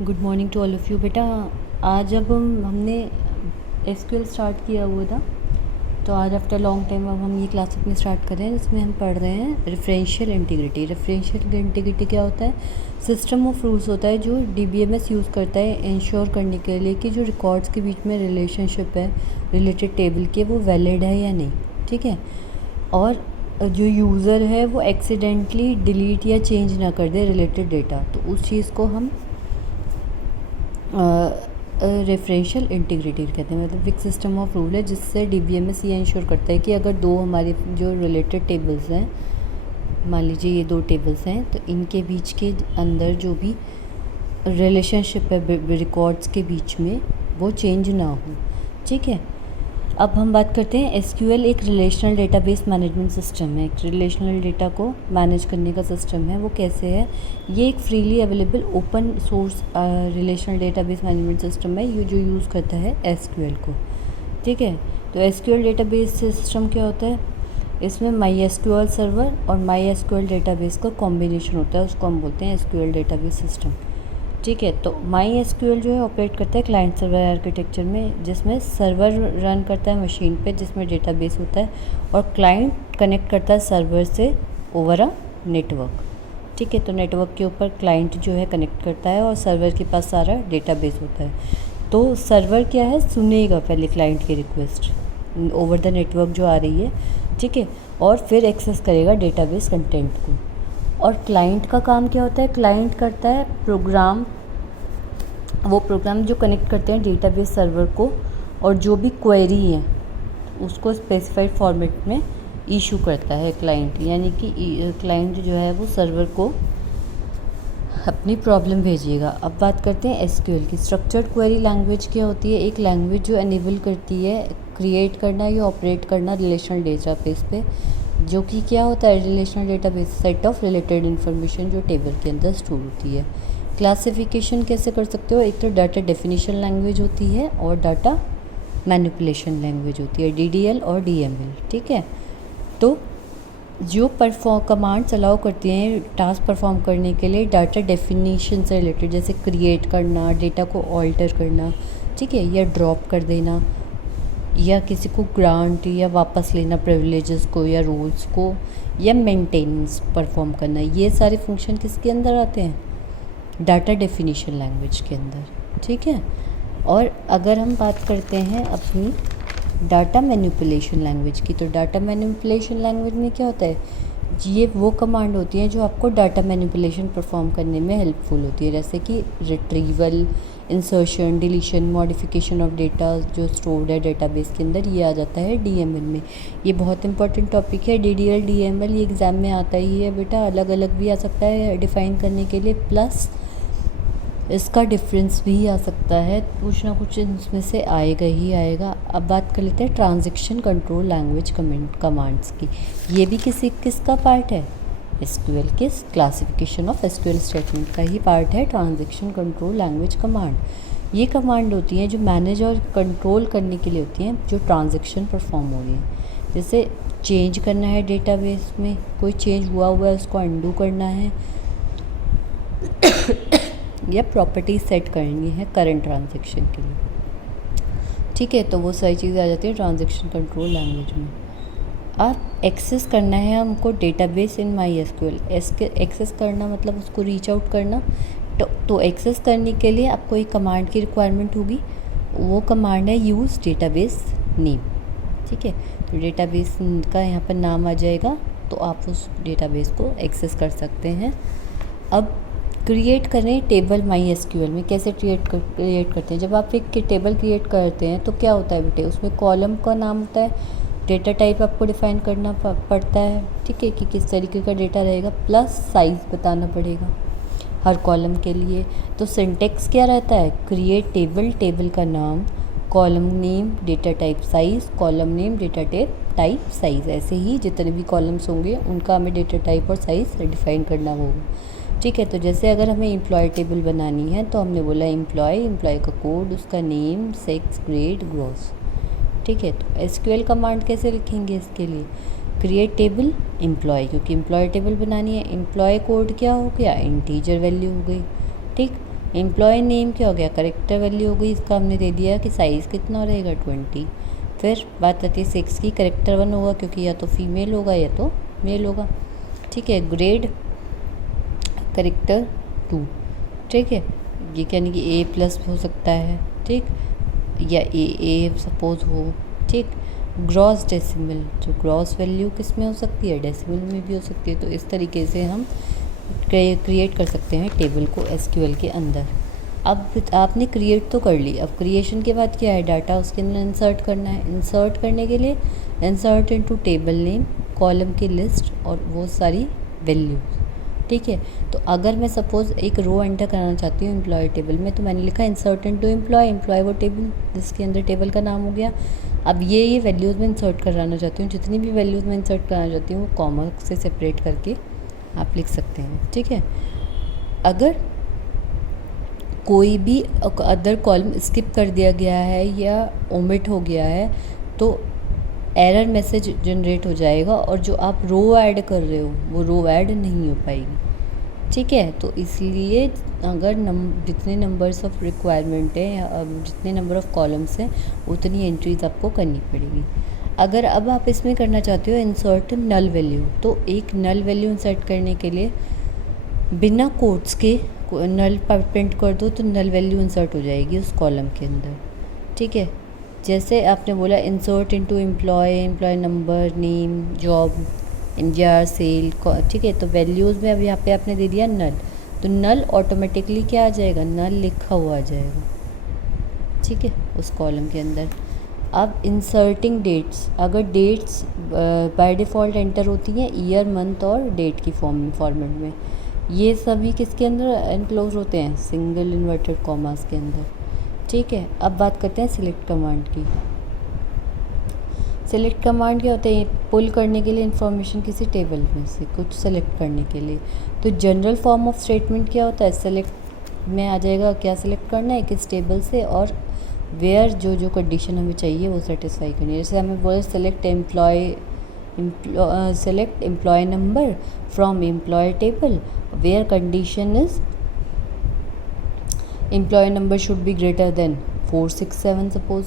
Good morning to all of you. बेटा आज अब हमने एसक्यूएल स्टार्ट किया हुआ था, तो आज आफ्टर लॉन्ग टाइम अब हम ये क्लास अपनी स्टार्ट कर रहे हैं, जिसमें हम पढ़ रहे हैं रेफरेंशियल इंटीग्रिटी। रेफरेंशियल इंटीग्रिटी क्या होता है? सिस्टम ऑफ रूल्स होता है जो डीबीएमएस यूज़ करता है इंश्योर करने के लिए कि जो रिकॉर्ड्स के बीच में रिलेशनशिप है रिलेटेड टेबल के, वो वैलिड है या नहीं। ठीक है, और जो यूज़र है वो एक्सीडेंटली डिलीट या चेंज ना कर दे रिलेटेड डेटा, तो उस चीज़ को हम रेफरेंशियल इंटीग्रिटी कहते हैं। मतलब एक सिस्टम ऑफ रूल है जिससे डीबीएमएस ये इंश्योर करता है कि अगर दो हमारे जो रिलेटेड टेबल्स हैं, मान लीजिए ये दो टेबल्स हैं, तो इनके बीच के अंदर जो भी रिलेशनशिप है रिकॉर्ड्स के बीच में, वो चेंज ना हो। ठीक है, अब हम बात करते हैं एसक्यूएल एक रिलेशनल डेटाबेस मैनेजमेंट सिस्टम है। एक रिलेशनल डेटा को मैनेज करने का सिस्टम है। वो कैसे है? ये एक freely available open source relational database management system है, ये जो यूज़ करता है एसक्यूएल को। ठीक है, तो एसक्यूएल डेटाबेस सिस्टम क्या होता है? इसमें माई एसक्यूएल सर्वर और माई एसक्यूएल डेटाबेस का कॉम्बिनेशन होता है, उसको हम बोलते हैं एसक्यूएल डेटाबेस सिस्टम। ठीक है, तो माई एसक्यूएल जो है ऑपरेट करता है क्लाइंट सर्वर आर्किटेक्चर में, जिसमें सर्वर रन करता है मशीन पे जिसमें डेटाबेस होता है, और क्लाइंट कनेक्ट करता है सर्वर से ओवर अ नेटवर्क। ठीक है, तो नेटवर्क के ऊपर क्लाइंट जो है कनेक्ट करता है और सर्वर के पास सारा डेटाबेस होता है। तो सर्वर क्या है, सुनेगा पहले क्लाइंट की रिक्वेस्ट ओवर द नेटवर्क जो आ रही है। ठीक है, और फिर एक्सेस करेगा डेटाबेस कंटेंट को। और क्लाइंट का काम क्या होता है? क्लाइंट करता है प्रोग्राम, वो प्रोग्राम जो कनेक्ट करते हैं डेटाबेस सर्वर को, और जो भी क्वेरी है उसको स्पेसिफाइड फॉर्मेट में इशू करता है क्लाइंट। यानी कि क्लाइंट जो है वो सर्वर को अपनी प्रॉब्लम भेजिएगा। अब बात करते हैं एसक्यूएल की। स्ट्रक्चर्ड क्वेरी लैंग्वेज क्या होती है? एक लैंग्वेज जो एनेबल करती है क्रिएट करना या ऑपरेट करना रिलेशनल डेटाबेस पे, जो कि क्या होता है? Relational database set of related information जो टेबल के अंदर स्टोर होती है। क्लासिफिकेशन कैसे कर सकते हो? एक तो डाटा डेफिनेशन लैंग्वेज होती है और डाटा मैनिपुलेशन लैंग्वेज होती है, डीडीएल और डीएमएल। ठीक है, तो जो कमांड्स अलाउ करती हैं टास्क परफॉर्म करने के लिए डाटा डेफिनेशन से रिलेटेड, जैसे क्रिएट करना, डेटा को ऑल्टर करना, ठीक है, या ड्रॉप कर देना, या किसी को ग्रांट या वापस लेना प्रिविलेजेस को या रोल्स को, या मेंटेनेंस परफॉर्म करना, ये सारे फंक्शन किसके अंदर आते हैं? डाटा डेफिनेशन लैंग्वेज के अंदर। ठीक है, और अगर हम बात करते हैं अपनी डाटा मैनिपुलेशन लैंग्वेज की, तो डाटा मैनिपुलेशन लैंग्वेज में क्या होता है? ये वो कमांड होती हैं जो आपको डाटा मैनिपुलेशन परफॉर्म करने में हेल्पफुल होती है, जैसे कि retrieval, insertion, deletion, modification of data जो स्टोर्ड है डेटाबेस के अंदर, ये आ जाता है डीएमएल में। ये बहुत इंपॉर्टेंट टॉपिक है डीडीएल डीएमएल, ये एग्ज़ाम में आता ही है बेटा, अलग अलग भी आ सकता है डिफ़ाइन करने के लिए, प्लस इसका डिफरेंस भी आ सकता है, कुछ ना कुछ इसमें से आएगा ही आएगा। अब बात कर लेते हैं ट्रांजैक्शन कंट्रोल लैंग्वेज कमांड्स की। ये भी किसका पार्ट है? एसक्यूएल के क्लासिफिकेशन ऑफ एसक्यूएल स्टेटमेंट का ही पार्ट है ट्रांजैक्शन कंट्रोल लैंग्वेज कमांड। ये कमांड होती हैं जो मैनेज और कंट्रोल करने के लिए होती हैं जो ट्रांजैक्शन परफॉर्म हो रही है। जैसे चेंज करना है डेटाबेस में, कोई चेंज हुआ है उसको अंडू करना है, या प्रॉपर्टी सेट करनी है करंट ट्रांजैक्शन के लिए। ठीक है, तो वो सारी चीज़ें आ जाती है ट्रांजैक्शन कंट्रोल लैंग्वेज में। अब एक्सेस करना है हमको database in MySQL. Access करना मतलब उसको रीच आउट करना। तो एक्सेस करने के लिए आपको एक कमांड की रिक्वायरमेंट होगी, वो कमांड है यूज़ डेटाबेस नेम। ठीक है, तो डेटाबेस का यहाँ पर नाम आ जाएगा, तो आप उस डेटाबेस को एक्सेस कर सकते हैं। अब क्रिएट करें टेबल माई एसक्यूएल में। कैसे क्रिएट करते हैं? जब आप एक टेबल क्रिएट करते हैं तो क्या होता है बेटे, उसमें कॉलम का नाम होता है, डेटा टाइप आपको डिफ़ाइन करना पड़ता है, ठीक है, कि किस तरीके का डेटा रहेगा, प्लस साइज़ बताना पड़ेगा हर कॉलम के लिए। तो सिंटेक्स क्या रहता है? क्रिएट टेबल, टेबल का नाम, column name, data type size, column name, data type size. ऐसे ही जितने भी कॉलम्स होंगे उनका हमें डेटा टाइप और साइज़ डिफ़ाइन करना होगा। ठीक है, तो जैसे अगर हमें एम्प्लॉय टेबल बनानी है तो हमने बोला एम्प्लॉय का कोड, उसका नेम, सेक्स, ग्रेड, ग्रॉस। ठीक है, तो एसक्यूएल कमांड कैसे लिखेंगे इसके लिए? क्रिएट टेबल एम्प्लॉय, क्योंकि एम्प्लॉय टेबल बनानी है। एम्प्लॉय कोड क्या हो गया? इंटीजर वैल्यू हो गई। ठीक, एम्प्लॉय नेम क्या हो गया, करेक्टर वैल्यू हो गई, इसका हमने दे दिया कि साइज़ कितना रहेगा 20। फिर बात आती है सेक्स की, करेक्टर 1 होगा क्योंकि या तो फीमेल होगा या तो मेल होगा। ठीक है, ग्रेड करेक्टर 2। ठीक है, ये यानी कि A+ हो सकता है, ठीक, या AA सपोज हो। ठीक, ग्रॉस डेसिमल, जो ग्रॉस वैल्यू किस में हो सकती है, डेसिमल में भी हो सकती है। तो इस तरीके से हम क्रिएट कर सकते हैं टेबल को SQL के अंदर। अब आपने क्रिएट तो कर ली, अब क्रिएशन के बाद क्या है, डाटा उसके अंदर इंसर्ट करना है। इंसर्ट करने के लिए insert into table name, column की लिस्ट और वो सारी वैल्यूज। ठीक है, तो अगर मैं सपोज़ एक रो एंटर कराना चाहती हूँ एम्प्लॉय टेबल में, तो मैंने लिखा इंसर्ट इनटू एम्प्लॉय, एम्प्लॉय वो टेबल जिसके अंदर टेबल का नाम हो गया। अब ये वैल्यूज़ मैं इंसर्ट कराना चाहती हूँ, जितनी भी वैल्यूज़ मैं इंसर्ट कराना चाहती हूँ वो कॉमा से सेपरेट करके आप लिख सकते हैं। ठीक है, अगर कोई भी अदर कॉलम स्किप कर दिया गया है या ओमिट हो गया है तो एरर मैसेज जनरेट हो जाएगा और जो आप रो ऐड कर रहे हो वो रो ऐड नहीं हो पाएगी। ठीक है, तो इसलिए अगर जितने नंबर्स ऑफ रिक्वायरमेंट है या जितने नंबर ऑफ कॉलम्स हैं उतनी एंट्रीज आपको करनी पड़ेगी। अगर अब आप इसमें करना चाहते हो इंसर्ट नल वैल्यू, तो एक नल वैल्यू इंसर्ट करने के लिए बिना कोट्स के नल प्रिंट कर दो तो नल वैल्यू इंसर्ट हो जाएगी उस कॉलम के अंदर। ठीक है, जैसे आपने बोला insert into employee, employee number, name, job, MGR, sal. ठीक है, तो वैल्यूज़ में अब यहाँ पे आपने दे दिया नल, तो नल ऑटोमेटिकली क्या आ जाएगा, नल लिखा हुआ आ जाएगा। ठीक है, उस कॉलम के अंदर। अब इंसर्टिंग डेट्स, अगर डेट्स बाय डिफ़ॉल्ट एंटर होती हैं ईयर, मंथ और डेट की फॉर्मेट में, ये सभी किसके अंदर एनक्लोज होते हैं, सिंगल इन्वर्टेड कॉमास के अंदर। ठीक है, अब बात करते हैं सिलेक्ट कमांड की। सिलेक्ट कमांड क्या होता है, पुल करने के लिए इंफॉर्मेशन किसी टेबल में से कुछ सेलेक्ट करने के लिए। तो जनरल फॉर्म ऑफ स्टेटमेंट क्या होता है, सेलेक्ट में आ जाएगा क्या सेलेक्ट करना है किस टेबल से और वेयर जो कंडीशन हमें चाहिए वो सेटिस्फाई करनी है। जैसे हमें बोले select select employee number from employee table where condition is employee number should be greater than 467 suppose,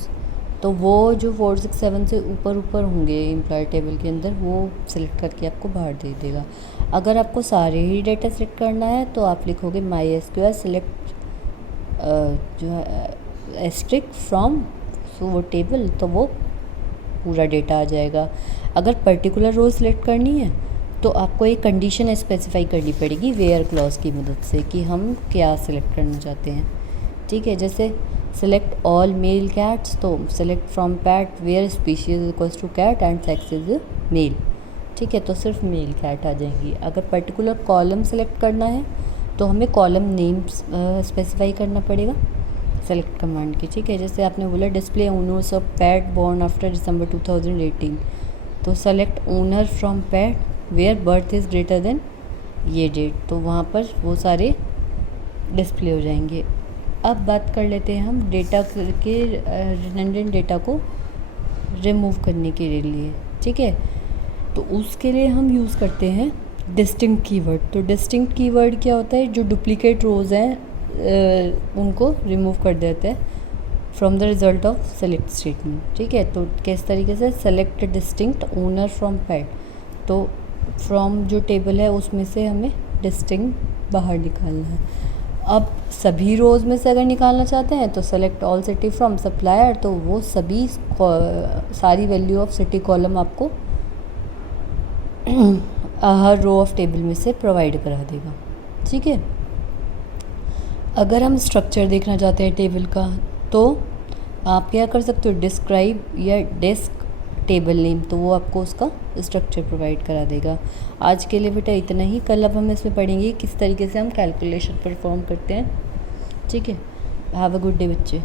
तो वो जो 467 से ऊपर होंगे एम्प्लॉय टेबल के अंदर वो सिलेक्ट करके आपको बाहर दे देगा। अगर आपको सारे ही डेटा सेलेक्ट करना है तो आप लिखोगे MySQL सेलेक्ट जो है एस्ट्रिक फ्रॉम, सो वो टेबल, तो वो पूरा डेटा आ जाएगा। अगर पर्टिकुलर रो सिलेक्ट करनी है तो आपको एक कंडीशन स्पेसिफाई करनी पड़ेगी वेयर क्लॉज की मदद से कि हम क्या सिलेक्ट करना चाहते हैं। ठीक है, जैसे सेलेक्ट ऑल मेल कैट्स, तो select from pet where species equals to cat and sex is male. ठीक है, तो सिर्फ मेल कैट आ जाएंगी। अगर पर्टिकुलर कॉलम सेलेक्ट करना है तो हमें कॉलम नेम स्पेसिफाई करना पड़ेगा सेलेक्ट कमांड की। ठीक है, जैसे आपने बोला display owners of pet born after December 2018, तो select owner from pet where birth is greater than ये डेट, तो वहाँ पर वो सारे डिस्प्ले हो जाएंगे। अब बात कर लेते हैं हम डेटा के रिडंडेंट डेटा को रिमूव करने के लिए। ठीक है, तो उसके लिए हम यूज़ करते हैं डिस्टिंक्ट कीवर्ड। तो डिस्टिंक्ट कीवर्ड क्या होता है, जो डुप्लीकेट रोज़ हैं उनको रिमूव कर देते हैं from the result of select statement. ठीक है, तो किस तरीके से, select distinct owner from PAT, तो फ्रॉम जो टेबल है उसमें से हमें डिस्टिंक्ट बाहर निकालना है। अब सभी रोज़ में से अगर निकालना चाहते हैं तो select all city from supplier, तो वो सभी सारी वैल्यू ऑफ सिटी कॉलम आपको हर रो ऑफ टेबल में से प्रोवाइड करा देगा। ठीक है, अगर हम स्ट्रक्चर देखना चाहते हैं टेबल का तो आप क्या कर सकते हो, डिस्क्राइब या डेस्क टेबल नेम, तो वो आपको उसका स्ट्रक्चर प्रोवाइड करा देगा। आज के लिए बेटा इतना ही, कल अब हम इसमें पढ़ेंगे किस तरीके से हम कैलकुलेशन परफॉर्म करते हैं। ठीक है, हैव अ गुड डे बच्चे।